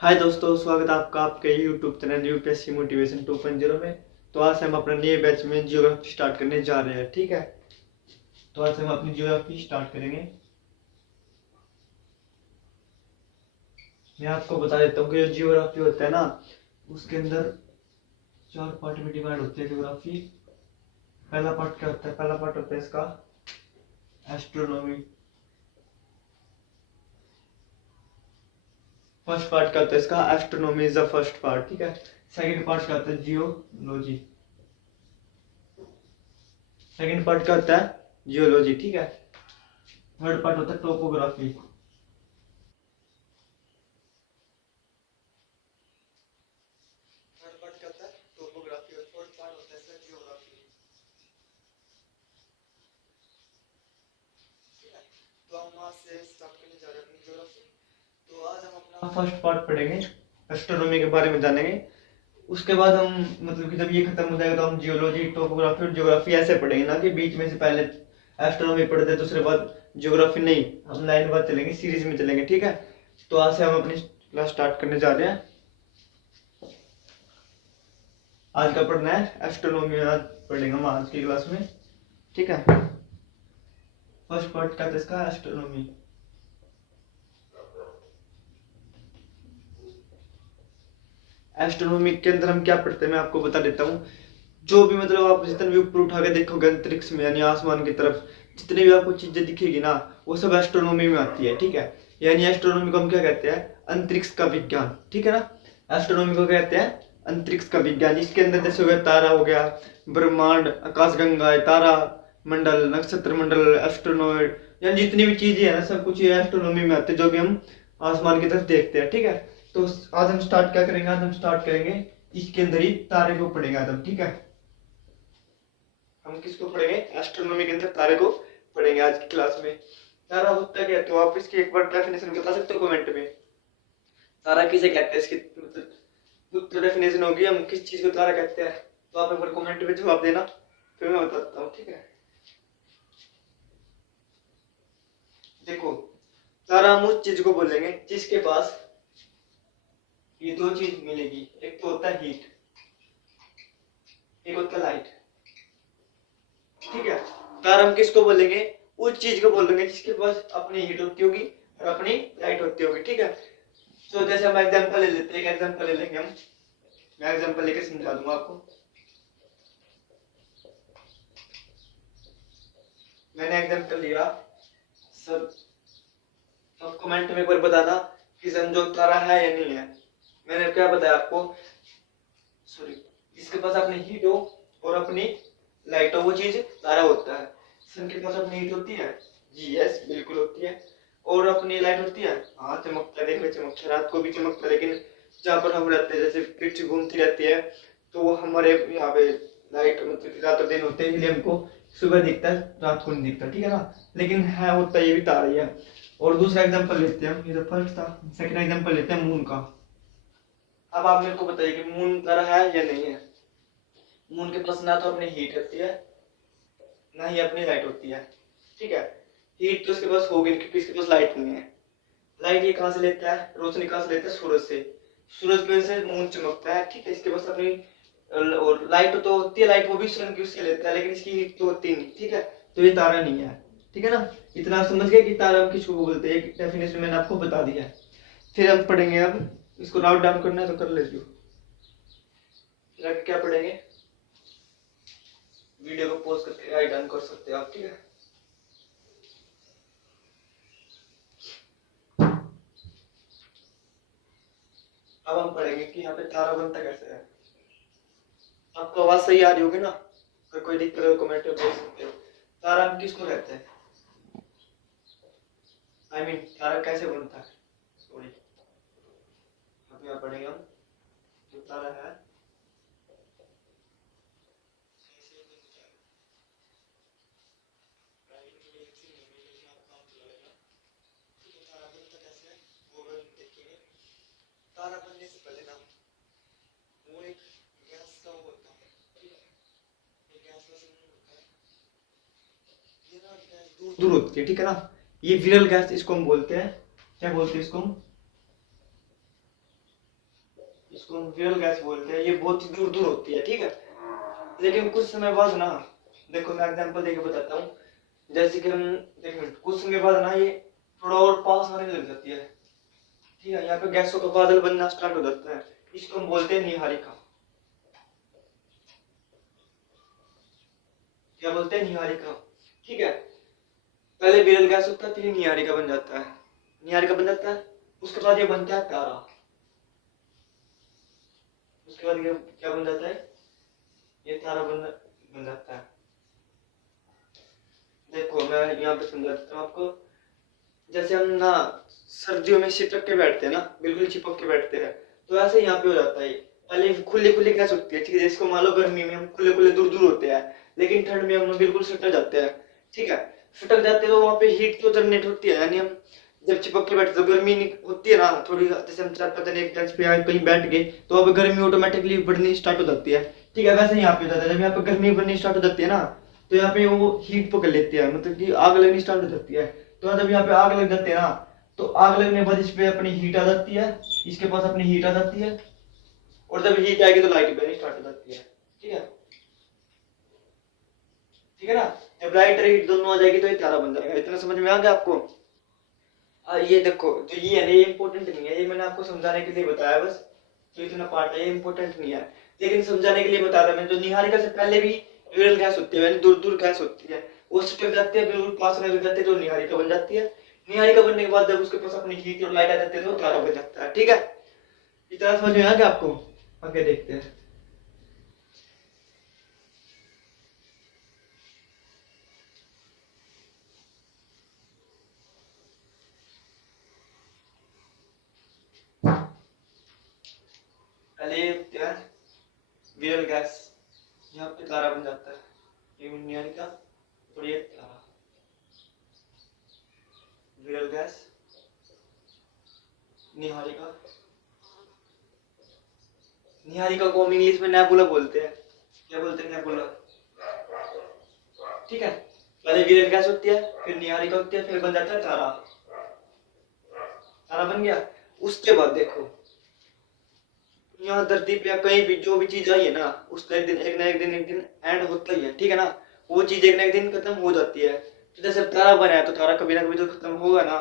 हाय दोस्तों, स्वागत है आपका आपके यूट्यूब चैनल यूपीएससी मोटिवेशन 2.0 में। तो आज हम अपना नए बैच में जियोग्राफी स्टार्ट करने जा रहे हैं। ठीक है, तो आज हम अपनी जियोग्राफी स्टार्ट करेंगे। मैं आपको बता देता हूँ कि जो जियोग्राफी होता है ना, उसके अंदर 4 पार्ट में डिवाइड होती है जियोग्राफी। पहला पार्ट क्या होता है? पहला पार्ट होता है इसका एस्ट्रोनॉमी। फर्स्ट पार्ट क्या होता है इसका? Astronomy is the first part. ठीक है। सेकंड पार्ट क्या होता है? जियोलॉजी। सेकंड पार्ट क्या होता है? जियोलॉजी। ठीक है। थर्ड पार्ट होता है टोपोग्राफी। थर्ड पार्ट क्या होता है? टोपोग्राफी। और फोर्थ पार्ट होता है इसका जियोग्राफी। ठीक है, तो हम वहां से स्टार्ट करने जा रहे हैं अपनी जियोग्राफी। तो आज हम अपना फर्स्ट पार्ट पढ़ेंगे, एस्ट्रोनॉमी के बारे में जानेंगे। उसके बाद हम मतलब कि जब ये खत्म हो जाएगा तो हम जियोलॉजी, टोपोग्राफी और ज्योग्राफी ऐसे पढ़ेंगे ना कि बीच में से पहले एस्ट्रोनॉमी पढ़ते दूसरे बाद ज्योग्राफी नहीं, हम लाइन बाय चलेंगे, सीरीज में चलेंगे। ठीक है, तो आज से हम अपनी क्लास स्टार्ट करने जा रहे हैं। आज का पढ़ना है एस्ट्रोनॉमी, आज पढ़ेंगे हम आज की क्लास में। ठीक है, फर्स्ट पार्ट क्या था इसका? एस्ट्रोनॉमी। एस्ट्रोनॉमी के अंदर हम क्या पढ़ते हैं मैं आपको बता देता हूँ। जो भी मतलब आप जितने भी ऊपर उठा के देखोगे अंतरिक्ष में यानी आसमान की तरफ, जितनी भी आपको चीजें दिखेगी ना, वो सब एस्ट्रोनॉमी में आती है। ठीक है, यानी एस्ट्रोनॉमी को हम क्या कहते हैं? अंतरिक्ष का विज्ञान। ठीक है ना, एस्ट्रोनॉमी को कहते हैं अंतरिक्ष का विज्ञान। इसके अंदर जैसे हो गया तारा, हो गया ब्रह्मांड, आकाशगंगा, तारा मंडल, नक्षत्र मंडल, एस्ट्रोनॉइड, यानी जितनी भी चीजें है ना, सब कुछ ये एस्ट्रोनॉमी में आते हैं, जो भी हम आसमान की तरफ देखते हैं। ठीक है, तो आज हम स्टार्ट क्या करेंगे? आज हम स्टार्ट करेंगे इसके अंदर ही तारे को पढ़ेंगे आज हम। ठीक है, हम किसको पढ़ेंगे? एस्ट्रोनॉमी के अंदर तारे को पढ़ेंगे आज की क्लास में। तारा होता क्या है, तो आप इसकी एक बार डेफिनेशन बता सकते हो कमेंट में? तारा किसे कहते हैं? इसकी मतलब तो डेफिनेशन होगी, हम किस चीज को तारा कहते हैं, तो आप एक बार कमेंट में जवाब देना, फिर मैं बताता हूँ। ठीक है, देखो, तारा हम उस चीज को बोलेंगे जिसके पास ये दो चीज मिलेगी। एक तो होता है हीट, एक होता है लाइट। ठीक है, तार हम किसको बोलेंगे? उस चीज को बोलेंगे जिसके पास अपनी हीट होती होगी और अपनी लाइट होती होगी। ठीक है, तो जैसे हम एग्जांपल ले लेते हैं, एक एग्जांपल ले लेंगे हम। मैं एग्जांपल लेके समझा दूंगा आपको। मैंने एग्जांपल लिया सब, अब कमेंट में एक बार बताना कि संजोग तारा है या नहीं है। मैंने क्या बताया आपको? सॉरी, जिसके पास अपनी हीट हो और अपनी लाइट हो वो चीज तारा होता है। सन के पास अपनी हीट होती है? जी यस, बिल्कुल होती है। और अपनी लाइट होती है? हाँ, चमकता है, दिन में चमकता है, रात को भी चमकता है। लेकिन जहाँ पर हम रहते हैं, जैसे पृथ्वी घूमती रहती है, तो वो हमारे यहाँ पे लाइट मतलब रात और दिन होते हैं, इसलिए हमको सुबह दिखता है, रात को नहीं दिखता। ठीक है ना, लेकिन है होता है, ये भी तारा ही है। और दूसरा एग्जाम्पल लेते हैं हम, ये तो फर्स्ट था। सेकंड एग्जाम्पल लेते हैं मून का। अब आप मेरे को बताइए कि मून तारा है या नहीं है? मून के पास ना तो अपनी हीट होती है, ना ही अपनी लाइट होती है। ठीक है, हीट तो उसके पास होगी क्योंकि इसके पास लाइट नहीं है। लाइट ये कहाँ से लेता है? रोशनी कहाँ से लेता है? सूरज से। सूरज की वजह से मून चमकता है। ठीक है, इसके पास अपनी और लाइट तो होती है, लाइट वो भी सन की उससे लेता है, लेकिन इसकी हीट तो होती नहीं। ठीक है, तो ये तारा नहीं है। ठीक है ना, इतना आप समझ गए कि तारा हम किसको बोलते हैं? एक डेफिनेशन मैंने आपको बता दिया है। फिर हम पढ़ेंगे, अब इसको राउट डाउन करना है तो कर लीजिए। फिर आगे क्या पढ़ेंगे? वीडियो को पॉज करके राइट डाउन कर सकते हैं आप। ठीक है, अब हम पढ़ेंगे कि यहाँ पे तारा बनता कैसे है। आपको आवाज सही आ रही होगी ना? अगर कोई दिक्कत हो कमेंट में बोल सकते हो। तारा हम किसको कहते हैं? आई मीन तारा कैसे बनता है? सॉरी, अब यहाँ पढ़ेंगे हम जो तारा है। तारा बनने से पहले ना वो एक गैस का वो होता है। ठीक है, ये गैस का सिग्नल होता है, ये ना गैस दूर दूर होती है। ठीक है ना, ये विरल गैस इसको हम बोलते हैं। क्या बोलते हैं इसको हम? इसको हम विरल गैस बोलते हैं। ये बहुत ही दूर दूर होती है, ठीक है, लेकिन कुछ समय बाद ना, देखो मैं एग्जांपल देके बताता हूँ। जैसे कि हम देखो कुछ समय बाद ना ये थोड़ा और पास आने लग जाती है, ठीक है, यहाँ पे गैसों का बादल बनना स्टार्ट हो जाता है। इसको हम बोलते हैं निहारिका। क्या बोलते हैं? निहारिका, ठीक है। पहले विरल गैस होता है, फिर ये निहारिका बन जाता है। निहारिका बन जाता है, उसके बाद ये बनता है तारा। उसके बाद ये क्या बन जाता है? ये तारा बन जाता है। देखो मैं यहाँ पे समझा देता हूँ आपको। जैसे हम ना सर्दियों में चिपक के बैठते हैं ना, बिल्कुल चिपक के बैठते हैं, तो ऐसे यहाँ पे हो जाता है। पहले खुली खुली गैस होती है, ठीक है, जिसको मान लो गर्मी में हम खुले खुले दूर दूर होते हैं, लेकिन ठंड में हम बिल्कुल सटक जाते हैं, ठीक है। सटक जाते हैं तो वहाँ पे हीट तो जनरेट होती है, यानी हम जब चिपक के बैठते तो गर्मी होती है ना थोड़ी, जैसे हम 4-5 एक बेंच पे कहीं बैठ गए तो वहाँ पे गर्मी ऑटोमेटिकली बढ़नी स्टार्ट हो जाती है, ठीक है। वैसे यहाँ पे हो जाता है, जब यहाँ पे गर्मी बढ़नी स्टार्ट हो जाती है ना, तो यहाँ पे वो हीट पकड़ लेती है, मतलब कि आग लगनी स्टार्ट हो जाती है। तो जब यहाँ पे आग लग जाती है ना, तो आग लगने के बाद इस पे अपनी हीट आ जाती है, इसके पास अपनी हीट आ जाती है, और जब हीट आएगी तो लाइट बननी स्टार्ट हो जाती है, ठीक है, ठीक है ना। जब लाइट और हीट दोनों आ जाएगी तो ये तारा बन जाएगा। इतना समझ में आ गया आपको? ये देखो जो ये है ना, ये इंपॉर्टेंट नहीं है, ये मैंने आपको समझाने के लिए बताया बस। तो इतना पार्ट है, ये इंपॉर्टेंट नहीं है, लेकिन समझाने के लिए बता रहा मैं। जो निहारिका से पहले भी विरल गैस होती है, यानी दूर दूर गैस होती है, वो स्टक जाती है, बिल्कुल पास में लग जाती है, तो निहारिका बन जाती है। निहारिका बनने के बाद जब उसके पास अपनी हीट और लाइट आ जाती है तो तारा बन जाता है, ठीक है। इतना समझ में आ गया आपको? आगे देखते हैं। पहले क्या, विरल गैस, यहाँ पे तारा बन जाता है, ये निहारिका और ये तारा। विरल गैस, निहारिका। निहारिका को हम इंग्लिश में नेबुला बोलते हैं। क्या बोलते हैं? नेबुला, ठीक है। पहले विरल गैस होती है, फिर निहारिका होती है, फिर बन जाता है तारा। तारा बन गया। उसके बाद देखो यहाँ धरती पे या कहीं भी जो भी चीज आई है ना, उसका एक दिन एंड होता ही है, ठीक है ना। वो चीज एक ना एक दिन खत्म हो जाती है। तो जैसे तारा बना है तो तारा कभी ना कभी तो खत्म होगा ना।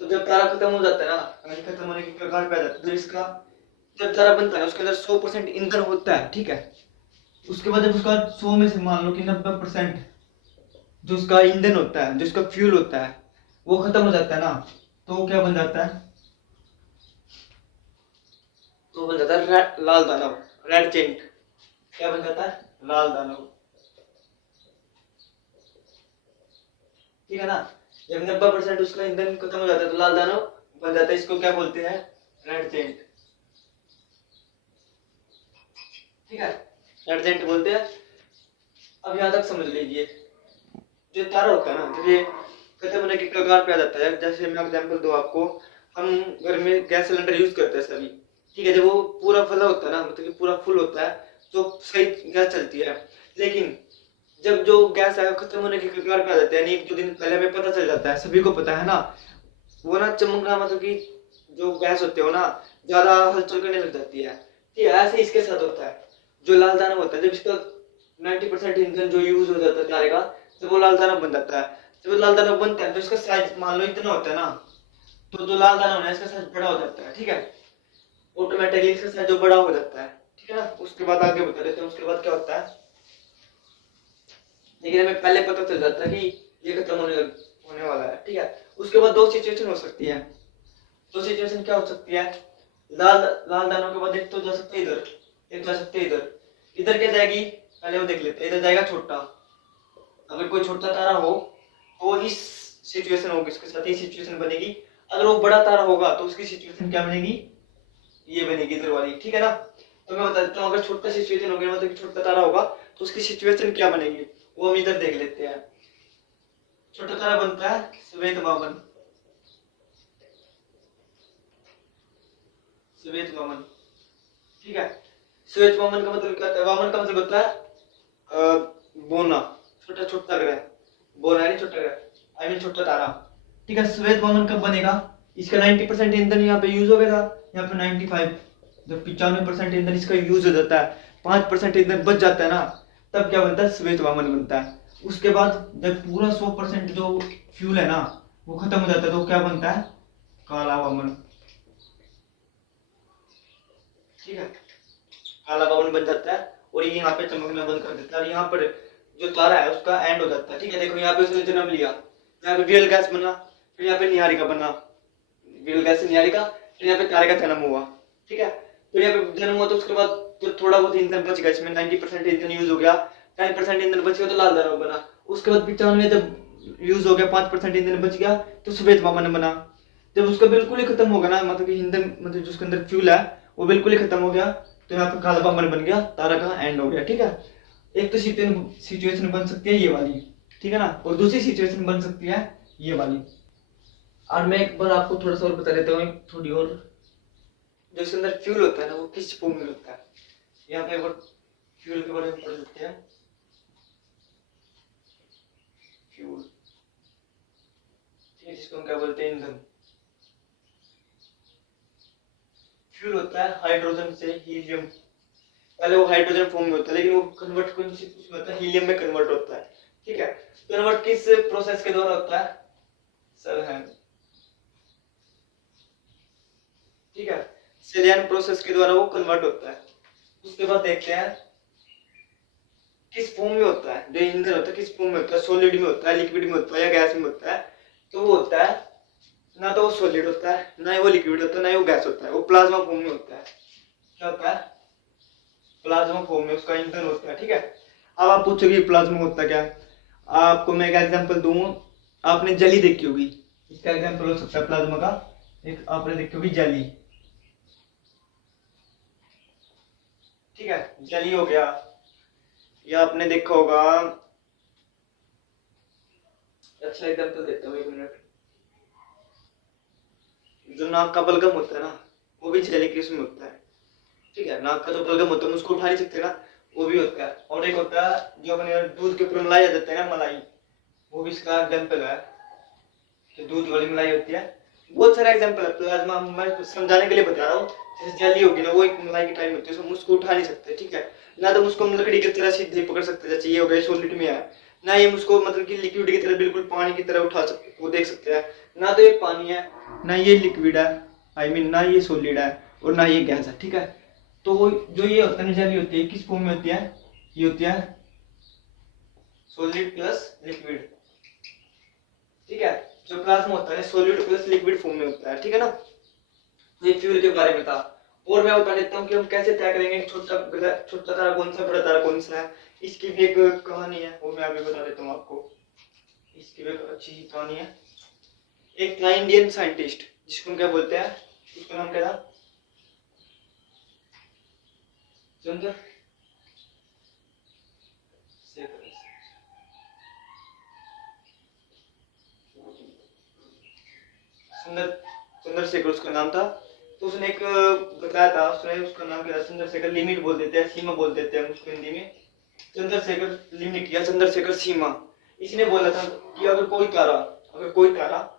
तो जब तारा खत्म हो जाता है ना, यानी खत्म होने की कगार पे आ जाता है, तो इसका जब तारा बनता है उसके अंदर 100% ईंधन होता है, ठीक है। उसके बाद जब उसका 100 में से मान लो कि 90% जो उसका ईंधन होता है, जो उसका फ्यूल होता है, वो खत्म हो जाता है ना, तो वो क्या बन जाता है? तो बन जाता है लाल दानव, रेड जेंट। क्या बन जाता है? लाल दानव, ठीक है ना। जब 90% उसका ईंधन खत्म हो जाता है तो लाल दानव बन जाता है। इसको क्या बोलते हैं? रेड जेंट, ठीक है, रेड जेंट बोलते हैं। अब यहाँ तक समझ लीजिए, जो तारा होता है ना, जब ये खत्म होने की कगार पे आ जाता है, जैसे मैं एग्जांपल दूं आपको, हम घर में गैस सिलेंडर यूज करते हैं सभी, ठीक है। जब वो पूरा फुल होता है ना, मतलब कि पूरा फुल होता है, तो सही गैस चलती है। लेकिन जब जो गैस है खत्म होने की कगार पे आ जाता है, यानी 1-2 दिन पहले हमें पता चल जाता है, सभी को पता है ना, वो ना चमकना, मतलब कि जो गैस होते हो ना, ज्यादा हलचल करने लग जाती है, ठीक है। ऐसे इसके साथ होता है। जो लाल दाना होता है, जब इसका 90% ईंधन जो यूज हो जाता है तारे का, जब वो लाल दाना बन जाता है, जब वो लाल दाना बनता है तो इसका साइज मान लो इतना होता है ना, तो जो लाल दाना होना है इसका साइज बड़ा हो जाता है, ठीक है। ऑटोमेटिकली इसका साइज जो बड़ा हो जाता है, ठीक है ना। उसके बाद आगे बता देते हैं उसके बाद क्या होता है। लेकिन हमें पहले पता चल जाता है कि ये खत्म होने वाला है, ठीक है। उसके बाद दो सिचुएशन हो सकती है। दो सिचुएशन क्या हो सकती है? लाल लाल दानों के बाद एक तो जा सकते हैं इधर, एक जा सकते हैं इधर। इधर क्या जाएगी पहले वो देख लेते हैं। इधर जाएगा छोटा, अगर कोई छोटा तारा हो तो इस सिचुएशन होगी, उसके साथ ये सिचुएशन बनेगी। अगर वो बड़ा तारा होगा तो उसकी सिचुएशन क्या बनेगी? ये बनेगी इधर वाली, ठीक है ना। तो मैं बता देता हूँ, अगर छोटा सिचुएशन हो गया, मतलब कि छोटा तारा होगा, तो उसकी सिचुएशन क्या बनेगी वो हम इधर देख लेते हैं। छोटा तारा बनता है श्वेत वामन, श्वेत वामन, ठीक है। श्वेत वामन का मतलब क्या होता है? वामन का मतलब होता है बोना, छोटा छोटा ग्रह, बोना यानी छोटा ग्रह, आई मीन छोटा तारा, ठीक है। श्वेत वामन कब बनेगा? इसका 90% ईंधन यहाँ पे यूज हो गया था, यहाँ पे 95, जब 95% ईंधन इसका यूज हो जाता है, 5% ईंधन बच जाता है ना, तब क्या बनता है, श्वेत वामन बनता है। उसके बाद जब पूरा 100% जो फ्यूल है ना वो खत्म हो जाता है तो क्या बनता है, काला वामन। ठीक है, काला वामन बन जाता है और ये यहाँ पे चमकना बंद कर देता है, और यहाँ पर जो तारा है उसका एंड हो जाता है। ठीक है, देखो यहाँ पे उसने जन्म लिया, यहाँ पे विरल गैस बना, फिर यहाँ पे निहारिका बना, विरल गैस से निहारिका, फिर यहाँ पे तारे का जन्म हुआ। ठीक है, फिर यहाँ पे जन्म हुआ तो उसके बाद जो थोड़ा बहुत ईंधन बच गया, इसमें 90% ईंधन यूज हो गया, 10% ईंधन बच गया तो लाल दानव बना। उसके बाद 95 जब यूज हो गया, 5% ईंधन बच गया तो श्वेत वामन बना। जब उसका बिल्कुल ही खत्म हो गया ना, मतलब कि ईंधन मतलब जो उसके अंदर फ्यूल है वो बिल्कुल ही खत्म हो गया, तो यहाँ पे काला वामन बन गया, तारा का एंड हो गया। ठीक है, एक तो सिचुएशन बन सकती है ये वाली, ठीक है ना, और दूसरी सिचुएशन बन सकती है ये वाली। और मैं एक बार आपको थोड़ा सा और बता देता हूँ, थोड़ी और, जो इसके अंदर फ्यूल होता है ना वो किस फॉर्म में होता है। यहाँ पे फ्यूल के बारे में पढ़ सकते हैं। फ्यूल, ठीक है, जिसको हम क्या बोलते हैं, ईंधन। फ्यूल होता है हाइड्रोजन से हीलियम, पहले वो हाइड्रोजन फॉर्म में होता है लेकिन वो कन्वर्ट कौन सी उसमें होता है, हीलियम में कन्वर्ट होता है। ठीक है, कन्वर्ट किस प्रोसेस के द्वारा होता है, सल्हन। ठीक है, सेलियन प्रोसेस के द्वारा वो कन्वर्ट होता है। उसके बाद देखते हैं किस फॉर्म में होता है, जो ईंधन होता है किस फॉर्म में होता है, सॉलिड में होता है, लिक्विड में होता है या गैस में होता है। तो वो होता है ना तो वो सॉलिड होता है, ना ही वो लिक्विड होता है, ना ही वो गैस होता है, वो प्लाज्मा फॉर्म में होता है। क्या होता है, प्लाज्मा फॉर्म में उसका ईंधन होता है। ठीक है, अब आप पूछोगे प्लाज्मा होता क्या है, आपको मैं एक एग्जांपल दूं, आपने जली देखी होगी, इसका एग्जांपल हो सकता है प्लाज्मा का, एक आपने देखी होगी जली। ठीक है, जली हो गया, या आपने देखा होगा, अच्छा एग्जांपल देता हूँ, एक मिनट, जो नाक का बलगम होता है ना वो भी जली के उसमें होता है। ठीक है, नाक का जो बलगम होता है उसको उठा नहीं सकते ना, वो भी होता है। और एक होता है जो अपने दूध के ऊपर मलाई आ जाता है ना, मलाई, वो भी इसका एग्जाम्पल है, जो दूध वाली मलाई होती है। बहुत सारे एग्जाम्पल है, प्लाज्मा मैं समझाने के लिए बता रहा हूँ। जैसे जली होगी ना वो एक मलाई की टाइप होती है, उसको उठा नहीं सकते। ठीक है, ना तो उसको लकड़ी की तरह सीधे पकड़ सकते जैसे ये हो गया सॉलिड में है, ना ये उसको मतलब कि लिक्विड की तरह बिल्कुल पानी की तरह उठा सकते, वो देख सकते हैं। ना तो ये पानी है, ना ये लिक्विड है, आई मीन ना ये सॉलिड है और ना ये गैस है। ठीक है, तो जो ये होता है जली होती है किस फॉर्म में होती है, ये होती है सॉलिड प्लस लिक्विड। ठीक है, जो प्लाज्मा होता है सॉलिड प्लस लिक्विड फॉर्म में होता है। ठीक है ना, ये फ्यूल के बारे में था। और मैं बता देता हूँ कि हम कैसे तय करेंगे छोटा तारा कौन सा, बड़ा तारा कौन सा है। इसकी भी एक कहानी है, वो मैं अभी बता देता हूँ आपको। इसकी भी एक अच्छी ही कहानी है। एक था इंडियन साइंटिस्ट, जिसको हम क्या बोलते हैं, उसका नाम क्या था, चंद्र चंद्रशेखर उसका नाम था। तो उसने एक बताया था, उसने उसका नाम क्या था, चंद्रशेखर लिमिट बोल देते हैं, सीमा बोल देते हैं उसको हिंदी में, चंद्रशेखर लिमिट या चंद्रशेखर सीमा। इसने बोला था कि अगर कोई तारा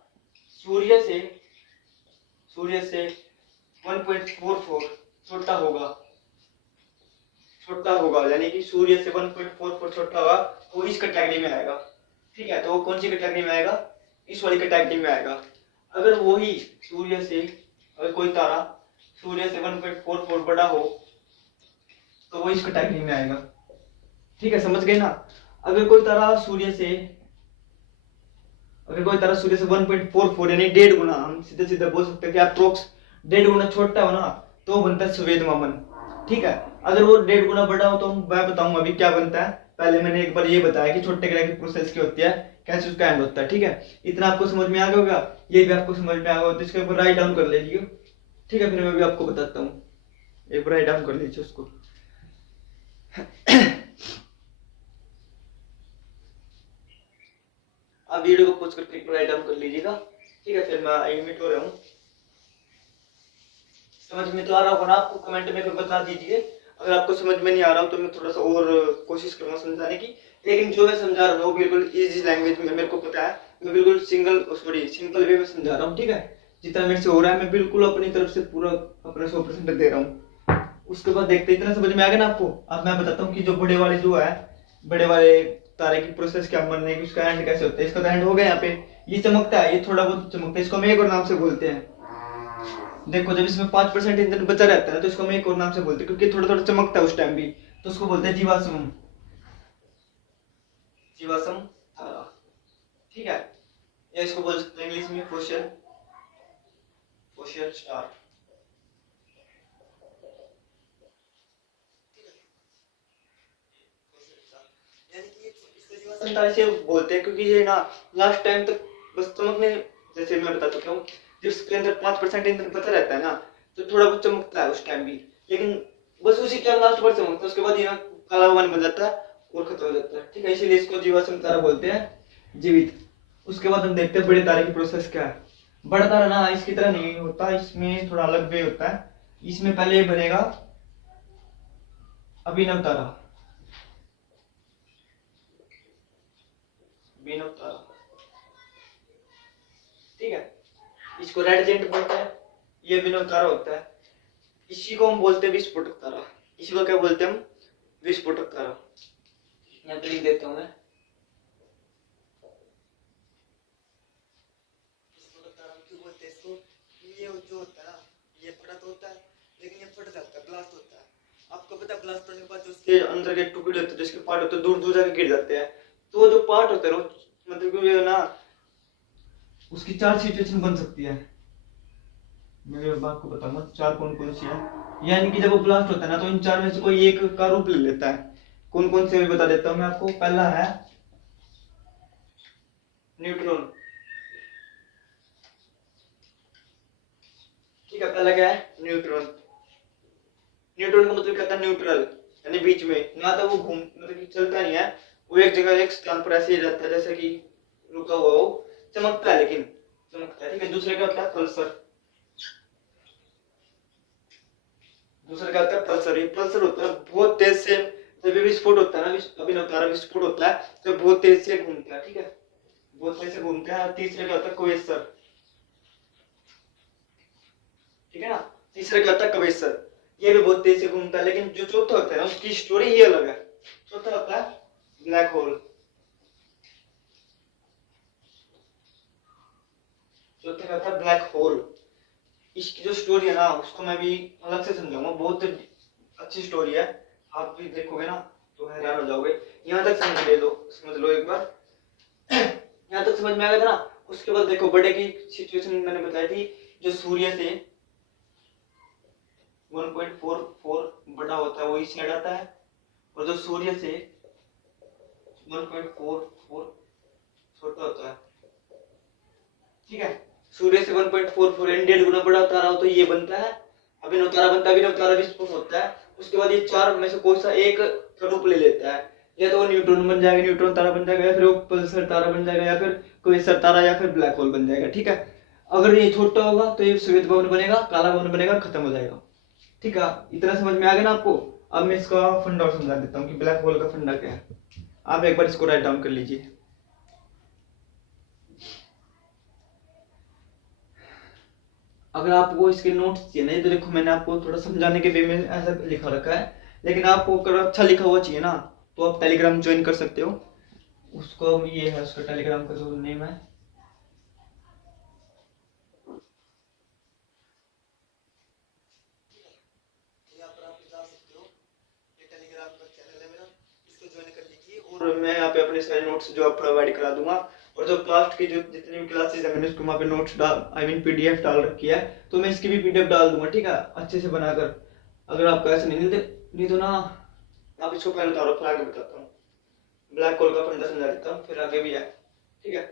सूर्य से 1.44 छोटा होगा, यानी कि सूर्य से 1.44 छोटा होगा, तो इस कैटेगरी में आएगा। ठीक है, तो वो कौन सी कैटेगरी में आएगा, इस वाली कैटेगरी में आएगा। अगर वही अगर कोई तारा सूर्य से 1.44 बड़ा हो तो वो इस कैटेगरी में आएगा। ठीक है, समझ गए ना। अगर कोई तारा सूर्य से 1.44 यानी 1.5 गुना, हम सीधे सीधे बोल सकते हैं कि अप्रोक्स 1.5 गुना छोटा हो ना, तो बनता है श्वेत वामन। ठीक है, अगर वो 1.5 गुना बड़ा हो तो मैं बताऊंगा अभी क्या बनता है। पहले मैंने एक बार ये बताया कि छोटे ग्रह की प्रोसेस क्या होती है, कैसे उसका एंड होता है। ठीक है, इतना आपको समझ में आ गया होगा, ये भी आपको समझ में आ गया, तो इसके ऊपर राइट डाउन कर लीजिए। ठीक है, फिर मैं भी आपको बताता हूँ, एक बार राइट डाउन कर लीजिए उसको। आप वीडियो को पॉज करके राइट डाउन कर लीजिएगा। ठीक है, फिर मैं एडमिट हो रहा हूँ। समझ में तो आ रहा होगा ना आपको, कमेंट में बता दीजिए। अगर आपको समझ में नहीं आ रहा हो तो मैं थोड़ा सा और कोशिश करूंगा समझाने की, लेकिन जो मैं समझा रहा हूँ वो बिल्कुल इजी लैंग्वेज में मेरे को पता है, मैं बिल्कुल सिंपल वे में समझा रहा हूँ। ठीक है, जितना मेरे से हो रहा है मैं बिल्कुल अपनी तरफ से पूरा अपना 100% दे रहा हूँ। उसके बाद देखते हैं, इतना समझ में आ गया ना आपको। अब मैं बताता हूँ कि जो बड़े वाले जो है, बड़े वाले तारे की प्रोसेस क्या बनने की, उसका एंड कैसे होता है। इसका तो एंड हो गया यहाँ पे, ये चमकता है, ये थोड़ा बहुत चमकता है, इसको हम एक और नाम से बोलते हैं। देखो जब इसमें 5% ईंधन बचा रहता है तो इसको हम एक और नाम से बोलते हैं, क्योंकि थोड़ा थोड़ा चमकता है उस टाइम भी, तो उसको बोलते हैं जीवाश्म। जीवाश्म तारा, ठीक है। या इसको बोल सकते हैं इंग्लिश में फोसिल, फोसिल स्टार। तारे से बोलते हैं क्योंकि ये ना लास्ट टाइम तक बस चमकने, जैसे मैं बता चुका हूँ, जिसके अंदर 5% ईंधन बचा रहता है ना, तो थोड़ा बहुत चमकता है उस टाइम भी, लेकिन बस उसी टाइम लास्ट पर चमकता है, उसके बाद ये ना काला बन जाता है और खत्म हो जाता है, ठीक है। इसीलिए इसको जीवाश्म तारा बोलते हैं, जीवित। उसके बाद हम देखते हैं बड़े तारे की प्रोसेस क्या है। बड़ा तारा ना इसकी तरह नहीं होता, इसमें थोड़ा अलग वे होता है। इसमें पहले बनेगा अभिनव तारा, अभिनव तारा, ठीक है। इसको रेड जेंट बोलते हैं, ये अभिनव तारा होता है। इसी को हम बोलते हैं विस्फोटक तारा। इसी को क्या बोलते हैं हम? विस्फोटक तारा। यहाँ पे लिख देता हूँ मैं, विस्फोटक तारा क्यों बोलते हैं इसको? ये जो होता है ना, ये फटा तो होता है, लेकिन ये फट जाता है, ब्लास्ट होता है। आपको पता है ब्लास्ट होने के बाद जो उसके अंदर के टुकड़े होते हैं, जिसके पार्ट होते हैं, दूर दूर जाके गिर जाते हैं। तो जो पार्ट होता है मतलब कि ना, उसकी 4 सिचुएशन बन सकती है। मैं आपको बताऊंगा 4 कौन कौन सी है। यानी कि जब वो ब्लास्ट होता है ना, तो इन 4 में से कोई एक का रूप ले लेता है। कौन कौन से बता देता हूँ मैं आपको। पहला है न्यूट्रॉन, ठीक है। पहला क्या है? न्यूट्रॉन। न्यूट्रॉन का मतलब क्या होता है? न्यूट्रल, यानी बीच में, ना तो वो घूम मतलब कि चलता नहीं है, वो एक जगह एक स्थान पर ऐसे ही रहता है, जैसे कि रुका हुआ हो, चमकता है, लेकिन चमकता है, ठीक है। दूसरे क्या होता है? पल्सर। दूसरा क्या होता है? पल्सर। ये पल्सर होता है बहुत तेज से, जब भी विस्फोट होता है ना, अभिनव तारा विस्फोट होता है तो बहुत तेज से घूमता है, ठीक है, बहुत तेज से घूमता है। तीसरा क्या होता है? क्वेसर, ठीक है ना। तीसरा क्या होता है? क्वेसर, ये भी बहुत तेज से घूमता है। लेकिन जो चौथा होता है ना, उसकी स्टोरी ये अलग है। चौथा होता है ब्लैक होल। चौथा क्या होता है? Black hole. इसकी जो स्टोरी है ना, उसको मैं भी अलग से समझाऊंगा, बहुत अच्छी स्टोरी है। आप भी देखोगे ना तो हैरान हो जाओगे। यहाँ तक समझ लो एक बार। यहाँ तक समझ में आ गया था ना। उसके बाद देखो बड़े की सिचुएशन मैंने बताई थी, जो सूर्य से 1.44 बड़ा होता है वो इस साइड आता है, और जो सूर्य से 1.44 छोटा होता है, ठीक है। सूर्य से 1.44 यानी 1.5 गुना बड़ा तारा हो तो ये बनता है अभिनव तारा, बनता है। अभिनव तारा विस्फोट होता है। उसके बाद ये 4 में से कोई सा एक का रूप ले लेता है, या तो वो न्यूट्रॉन बन जाएगा, न्यूट्रॉन तारा बन जाएगा, या फिर वो पल्सर तारा बन जाएगा, या फिर कोई सर तारा, या फिर ब्लैक होल बन जाएगा, ठीक है। अगर ये छोटा होगा तो ये श्वेत भवन बनेगा, काला भवन बनेगा, खत्म हो जाएगा, ठीक है। इतना समझ में आ गया ना आपको। अब मैं इसका फंडा और समझा देता हूँ कि ब्लैक होल का फंडा क्या है। आप एक बार इसको राइट डाउन कर लीजिए। अगर आपको इसके नोट्स चाहिए ना, तो देखो मैंने आपको थोड़ा समझाने के वे में ऐसा लिखा रखा है, लेकिन आपको अगर अच्छा लिखा हुआ चाहिए ना, तो आप टेलीग्राम ज्वाइन कर सकते हो। उसको ये है, उसका टेलीग्राम का जो नेम है, और मैं यहाँ पे अपने सारे नोट्स जो आप प्रोवाइड करा दूंगा। और जो क्लास की जो जितनी भी क्लासेस है, मैंने उसको वहाँ पे नोट्स डाल, आई मीन पीडीएफ डाल रखी है, तो मैं इसकी भी पीडीएफ डाल दूंगा, ठीक है, अच्छे से बनाकर। अगर आपको ऐसे नहीं तो ना, आप इसको पहले उतारो, फिर आगे बताता हूँ। ब्लैक होल का फंडा समझा देता हूँ, फिर आगे भी है, ठीक है।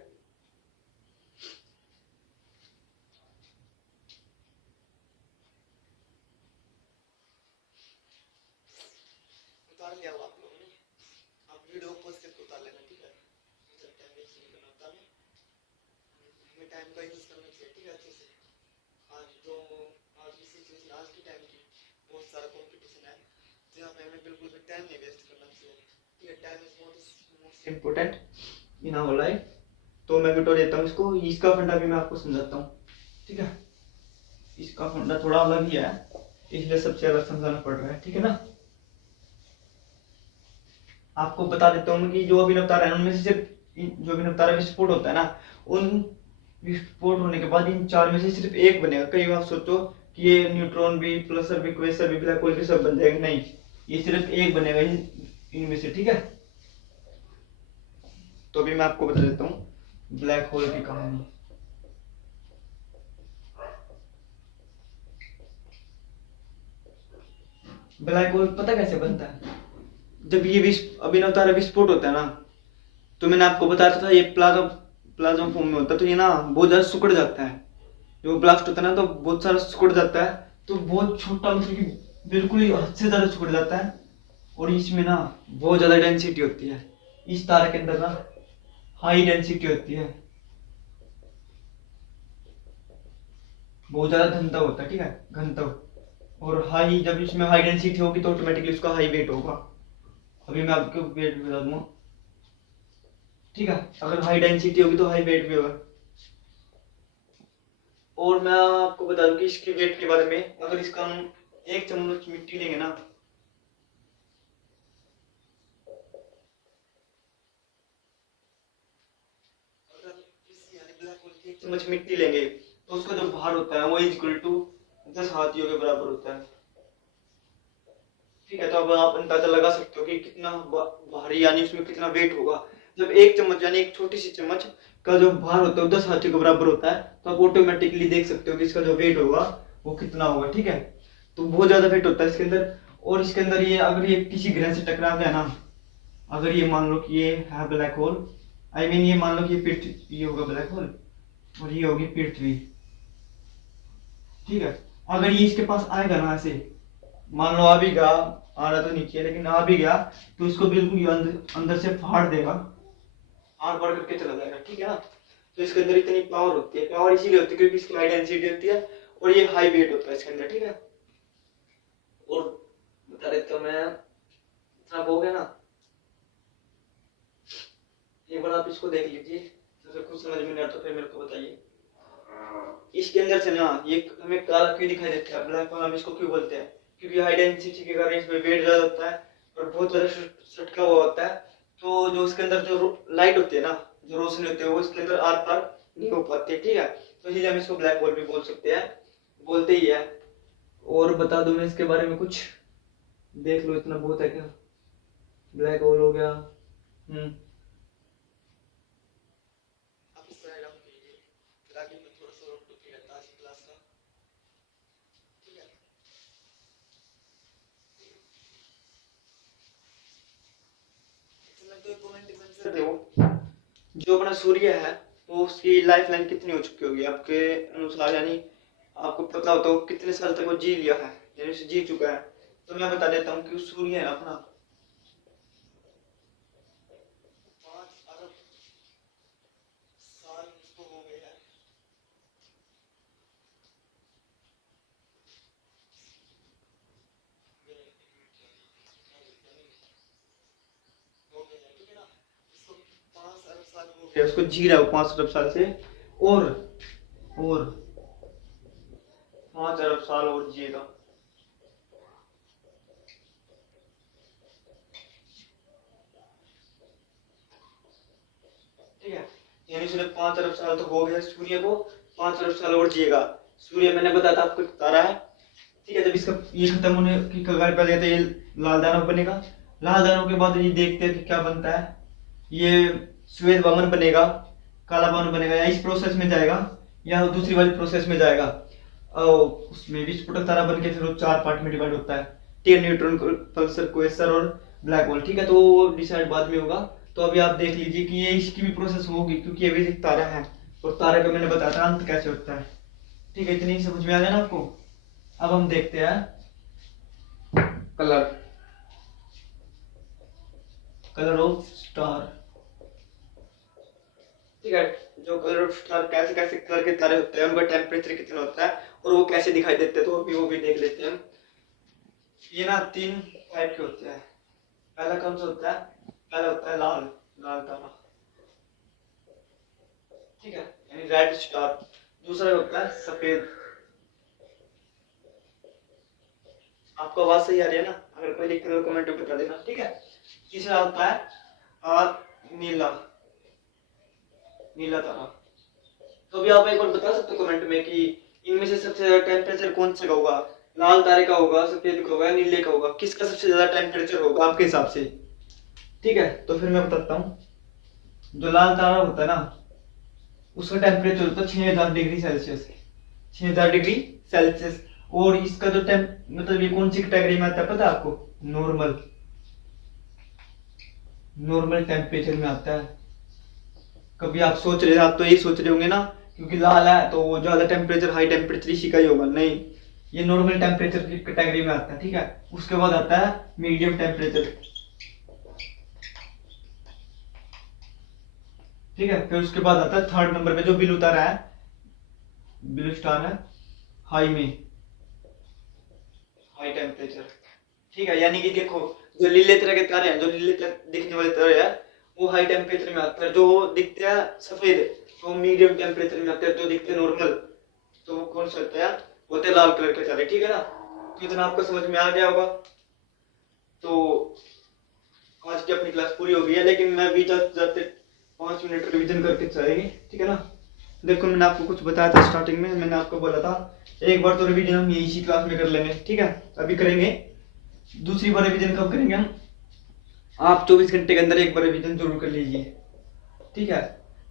उतार लिया आप लोगों ने, आप वीडियो पोस्ट करके उतार लेना, ठीक है। टाइम वेस्ट नहीं करना होता हमें टाइम का यूज करना चाहिए, ठीक है, अच्छे से। आज की सिचुएशन, आज की टाइम की बहुत सारा कंपटीशन है, तो यहाँ पे हमें बिल्कुल भी टाइम नहीं वेस्ट करना चाहिए, ठीक है। Time is most important in our life. तो मैं बिठा देता हूँ इसको। इसका फंडा भी मैं आपको समझाता हूँ, ठीक है। इसका फंडा थोड़ा अलग ही है, इसलिए सबसे अलग समझाना पड़ रहा है, ठीक है ना। आपको बता देता हूँ कि जो अभिनव तारा है उनमें से सिर्फ जो अभिनव तारा विस्फोट होता है ना, उन विस्फोट होने के बाद इन चार में से सिर्फ एक बनेगा। कई बार सोचो कि ये न्यूट्रॉन भी, प्लसर भी, क्वेसर भी, ब्लैक होल भी सब बन जाएंगे, नहीं, ये सिर्फ एक बनेगा इनमें से, ठीक है। तो अभी मैं आपको बता देता हूँ ब्लैक होल की कहानी। ब्लैक होल पता कैसे बनता है? जब ये अभिनव तारा विस्फोट होता है ना, तो मैंने आपको बताया था ये प्लाज्मा प्लाज्मा फॉर्म में होता है, तो ये ना बहुत ज्यादा सिकुड़ जाता है। जो ब्लास्ट होता है ना, तो बहुत सारा सिकुड़ जाता है, तो बहुत छोटा, मतलब कि बिल्कुल ही हद से ज्यादा सिकुड़ जाता है। और इसमें ना बहुत ज्यादा डेंसिटी होती है, इस तारे के अंदर ना हाई डेंसिटी होती है, बहुत ज्यादा घनत्व होता है, ठीक है, घनत्व। और हाई, जब इसमें हाई डेंसिटी होगी तो ऑटोमेटिकली उसका हाई वेट होगा। अभी मैं आपको वेट बता दूंगा, ठीक है। अगर हाई डेंसिटी होगी तो हाई वेट भी होगा। और मैं आपको बता दूं कि इसके वेट के बारे में, अगर इसका हम एक चम्मच मिट्टी लेंगे ना, एक चम्मच मिट्टी लेंगे तो उसका जो भार होता है वो इक्वल टू 10 हाथियों के बराबर होता है, ठीक है। तो अब आप अंदाजा लगा सकते हो कि कितना भारी, यानी उसमें कितना वेट होगा। जब एक चम्मच यानी एक छोटी सी चम्मच का जो भार होता है वो 10 हाथियों के बराबर होता है, तो आप ऑटोमेटिकली देख सकते हो कि इसका जो वेट होगा वो कितना होगा, ठीक है। तो बहुत ज्यादा वेट होता है इसके अंदर। और इसके अंदर ये, अगर ये किसी ग्रह से टकरा गया ना, अगर ये मान लो कि ये है ब्लैक होल, आई मीन ये मान लो कि ये पृथ्वी, ये होगा ब्लैक होल और ये होगी पृथ्वी, ठीक है। अगर ये इसके पास आएगा ना ऐसे, मान लो आ भी गया, आ रहा तो नीचे लेकिन आ भी गया, तो इसको बिल्कुल ये अंदर से फाड़ देगा, फाड़ फाड़ करके चला जाएगा, ठीक है ना। तो इसके अंदर इतनी पावर होती है, पावर इसीलिए होती है क्योंकि इसकी हाई डेंसिटी होती है और ये हाई वेट होता है इसके अंदर, ठीक है। और बता देता हूँ मैं, इतना हो गया ना, एक बार आप इसको देख लीजिए, अगर कुछ समझ में नहीं आता तो फिर मेरे को बताइए। इसके अंदर से ना ये हमें काला क्यों दिखाई देता है, ब्लैक होल हम इसको क्यों बोलते हैं? क्योंकि हाई डेंसिटी के कारण इसमें वेट ज्यादा होता है और बहुत ज्यादा सटका हुआ होता है। तो जो इसके अंदर जो लाइट होती है ना, जो रोशनी होती है, वो इसके अंदर आर पार नहीं हो पाती है, ठीक है। तो इसलिए हम इसको ब्लैक होल भी बोल सकते हैं, बोलते ही है। और बता दूं मैं इसके बारे में कुछ, देख लो इतना बहुत है क्या। ब्लैक होल हो गया, आप इस तरह डाउन कीजिए ताकि मैं थोड़ा सा रोक टोक रहता है क्लास का, ठीक है। इसमें तो कमेंट आंसर दो, जो अपना सूर्य है वो उसकी लाइफ लाइन कितनी हो चुकी होगी आपके अनुसार, यानी आपको पता हो तो कितने साल तक वो जी लिया है, यानी उसे जी चुका है। तो मैं बता देता हूँ कि सूर्य है अपना 5 अरब साल उसको हो गए हैं। उसको जी रहा है 5 अरब साल से, और और 5 अरब साल और जिएगा, ठीक है। यानी सिर्फ 5 अरब साल तो हो गया सूर्य को, 5 अरब साल और जिएगा। सूर्य मैंने बताया था आपको तारा है, ठीक है। जब इसका ये खत्म होने की कगार पर जाता है, ये लाल दानव बनेगा। लाल दानव के बाद ये देखते हैं कि क्या बनता है, ये श्वेत वामन बनेगा, काला वामन बनेगा, या इस प्रोसेस में जाएगा या दूसरी वाली प्रोसेस में जाएगा। उसमें विस्फोटक तारा बन के फिर वो 4 पार्ट में डिवाइड होता है, ठीक है, न्यूट्रॉन, पल्सर, क्वेसर और ब्लैक होल, ठीक है। तो वो डिसाइड बाद में होगा। तो अभी आप देख लीजिए कि ये इसकी भी प्रोसेस होगी, क्योंकि ये भी एक तारा है और तारे का मैंने बताया था अंत कैसे होता है, ठीक है। इतनी समझ में आ गया ना आपको। अब हम देखते हैं कलर, कलर ऑफ स्टार, ठीक है। जो कलर ऑफ स्टार, कैसे कैसे कलर के तारे होते हैं, उनका टेम्परेचर कितना होता है और वो कैसे दिखाई देते हैं, तो अभी वो भी देख लेते हैं हम। ये ना 3 टाइप के होते हैं। पहला कौन सा होता है? पहला होता है लाल, लाल तारा, ठीक है, यानी रेड स्टार। दूसरा होता है सफेद, आपको आवाज सही आ रही है ना? अगर कोई दिक्कत हो कमेंट में बता देना, ठीक है। तीसरा होता है नीला, नीला तारा। तो अभी आप एक बार बता सकते हो कमेंट में कि इनमें से सबसे ज्यादा टेम्परेचर कौन से का होगा? लाल तारे का होगा, सफेद का होगा, नीले का होगा? किसका सबसे ज्यादा टेम्परेचर होगा आपके हिसाब से? ठीक है, तो फिर मैं बताता हूँ। जो लाल तारा होता है ना, उसका टेम्परेचर होता है 6000 डिग्री सेल्सियस, 6000 डिग्री सेल्सियस। और इसका जो मतलब ये कौन सी कैटेगरी में आता है पता है आपको? नॉर्मल, नॉर्मल टेम्परेचर में आता है। कभी आप सोच रहे, आप तो यही सोच रहे होंगे ना, क्योंकि लाल है तो वो ज्यादा टेम्परेचर, हाई टेम्परेचर इसी का ही होगा। नहीं, ये नॉर्मल टेम्परेचर की कैटेगरी में आता है, ठीक है। उसके बाद आता है मीडियम टेम्परेचर, ठीक है। फिर उसके बाद आता है थर्ड नंबर पे जो ब्लू तारा है, ब्लू स्टार है, हाई में, हाई टेम्परेचर, ठीक है। यानी कि देखो, जो लीले तरह के तारे हैं, जो लीले दिखने वाले तारे हैं, वो हाई टेम्परेचर में आते हैं। जो दिखते हैं सफेद, तो मीडियम टेम्परेचर में आते हैं। जो दिखते हैं नॉर्मल, तो वो कौन सा होता है? होते हैं लाल कलर के तारे, ठीक है ना। तो इतना आपको समझ में आ गया होगा। तो आज की अपनी क्लास पूरी हो गई है, लेकिन मैं भी जाते जाते 5 मिनट रिवीजन करके चलेंगे, ठीक है ना। देखो, मैंने आपको कुछ बताया था स्टार्टिंग में, मैंने आपको बोला था एक बार तो रिवीजन हम इसी क्लास में कर लेंगे, ठीक है। अभी करेंगे। दूसरी बार रिवीजन कब करेंगे हम? आप 24 घंटे के अंदर एक बार रिवीजन जरूर कर लीजिए, ठीक है।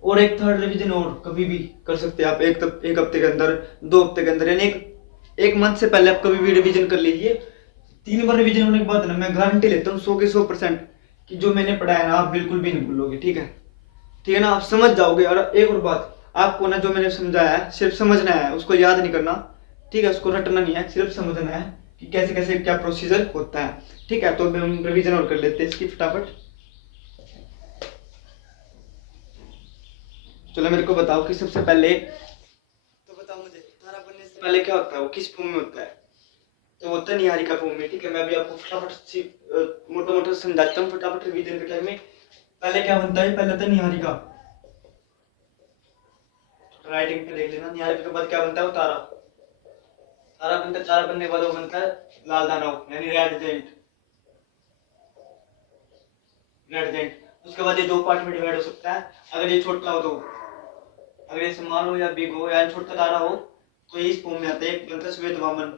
और एक थर्ड रिवीजन और कभी भी कर सकते हैं आप, एक हफ्ते के अंदर, 2 हफ्ते के अंदर, यानी एक मंथ से पहले आप कभी भी रिवीजन कर लीजिए। 3 बार रिवीजन होने के बाद ना, मैं गारंटी लेता हूँ 100 के 100% कि जो मैंने पढ़ाया ना, आप बिल्कुल भी नहीं भूलोगे, ठीक है। ठीक है ना, आप समझ जाओगे। और एक और बात, आपको ना जो मैंने समझाया है सिर्फ समझना है, उसको याद नहीं करना, ठीक है। उसको रटना नहीं है, सिर्फ समझना है कि कैसे कैसे क्या प्रोसीजर होता है, ठीक है। तो हम रिवीजन और कर लेते हैं इसकी फटाफट। चलो मेरे को बताओ कि सबसे पहले, तो बताओ मुझे, तारा बनने से पहले क्या होता है? वो किस फॉर्म में होता है? तो होता है निहारिका फॉर्म में, ठीक है। मैं भी आपको फटाफट मोटा मोटा समझाता हूँ फटाफट रिवीजन के टाइम में। पहले क्या बनता है? पहले होता है निहारिका, राइटिंग पे देख लेना। निहारिका के बाद क्या बनता है? वो तारा, तारा बनता है। तारा बनने के बाद वो बनता है लाल दानव, यानी रेड जेंट, रेड जेंट। उसके बाद ये 2 पार्ट में डिवाइड हो सकता है, अगर ये छोटा हो तो, अगर ये स्मॉल हो या बिग हो या छोटा तारा हो, तो ये इस फॉर्म में आता है। एक बनता है श्वेत वामन,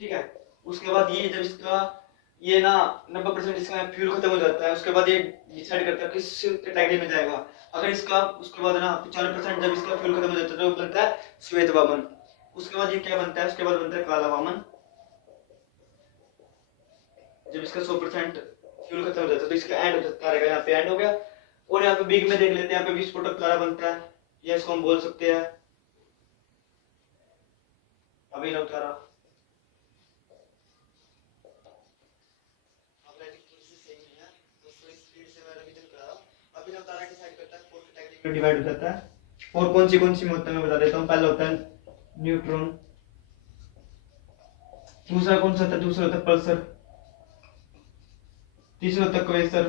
ठीक है। उसके बाद ये जब इसका ये ना 90% इसका फ्यूल खत्म हो जाता है, उसके बाद ये डिसाइड करता है किस कैटेगरी में जाएगा। अगर इसका उसके बाद ना 95% जब इसका फ्यूल खत्म हो जाता है, तो बनता है श्वेत वामन। उसके बाद ये क्या बनता है? उसके बाद बनता है काला वामन। जब इसका 100% फ्यूल खत्म हो जाता है, तो इसका एंड हो जाता है, यहाँ पे एंड हो गया। और यहाँ पे बिग में देख लेते हैं, यहाँ पे विस्फोटक तारा बनता है, या इसको हम बोल सकते हैं अभिनव तारा। डिवाइड हो जाता है। और कौन सी में होता है मैं बता देता हूँ। पहला होता है न्यूट्रॉन, दूसरा कौन सा होता है? दूसरा होता है पल्सर, तीसरा होता है क्वेसर,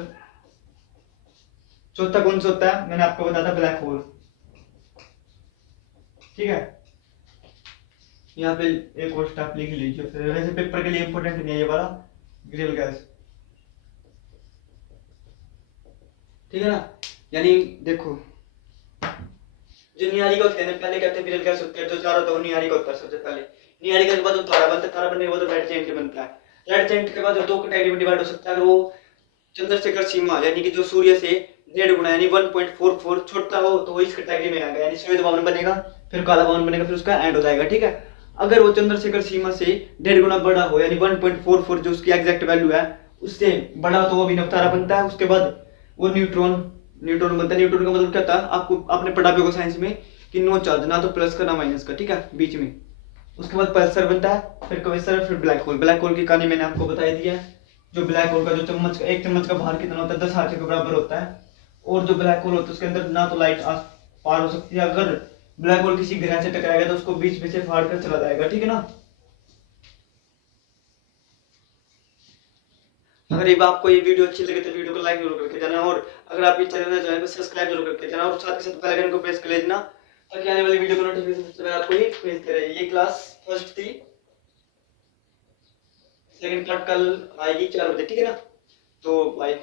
चौथा कौन सा होता है? मैंने आपको बताया था ब्लैक होल, ठीक है। यहाँ पे एक और स्टेप लिख लीजिए, फिर वैसे पेपर के लिए इंपॉर्टेंट नहीं है ये वाला, ग्रिल गैस, ठीक है ना। यानी देखो, जो निहारिका होते हैं ना, पहले कहते हैं ग्रिल गैस होते हैं, जो चार होता है वो निहारिका होता है सबसे पहले। निहारिका के बाद वो तारा बनता है, तारा बनने के बाद रेड जेंट बनता है। रेड जेंट के बाद 2 कैटेगरी में डिवाइड हो सकता है। अगर वो चंद्रशेखर सीमा, यानी कि जो सूर्य से 1.5 गुना यानी 1.44 छोटा हो, तो वो इस कैटेगरी में आएगा, यानी श्वेत वामन बनेगा, फिर काला वामन बनेगा, फिर उसका एंड हो जाएगा, ठीक है। अगर वो चंद्रशेखर सीमा से 1.5 गुना बड़ा हो, यानी 1.44 जो उसकी एग्जैक्ट वैल्यू है, उससे बड़ा, तो वो अभिनव तारा बनता है। उसके बाद वो न्यूट्रॉन, न्यूट्रॉन बनता है। न्यूट्रॉन का मतलब क्या था? आपको आपने पढ़ा भी होगा साइंस में कि नो चार्ज, ना तो प्लस का ना माइनस का, ठीक है, बीच में। उसके बाद पल्सर बनता है, फिर क्वेसर, फिर ब्लैक होल। ब्लैक होल की कहानी मैंने आपको बताई दी है। जो ब्लैक होल का जो चम्मच का, एक चम्मच का भार कितना होता है? 10 आटे के बराबर होता है। और जो ब्लैक होल होता है उसके अंदर ना तो लाइट पार हो सकती है, अगर ब्लैक होल किसी ग्रह से टकराएगा तो उसको बीच में से फाड़ कर चला जाएगा, ठीक है ना। अगर ये आपको ये वीडियो अच्छी लगे तो वीडियो को लाइक जरूर करके जाना, और अगर आप इस चैनल को सब्सक्राइब जरूर करके जाना, और साथ के साथ बेल आइकन को प्रेस कर लेना, ताकि आने वाली वीडियो को नोटिफिकेशन सबसे पहले आपको ही भेजते रहे। ये क्लास फर्स्ट थी, सेकंड पार्ट कल आएगी 4 बजे, ठीक है ना? तो बाय।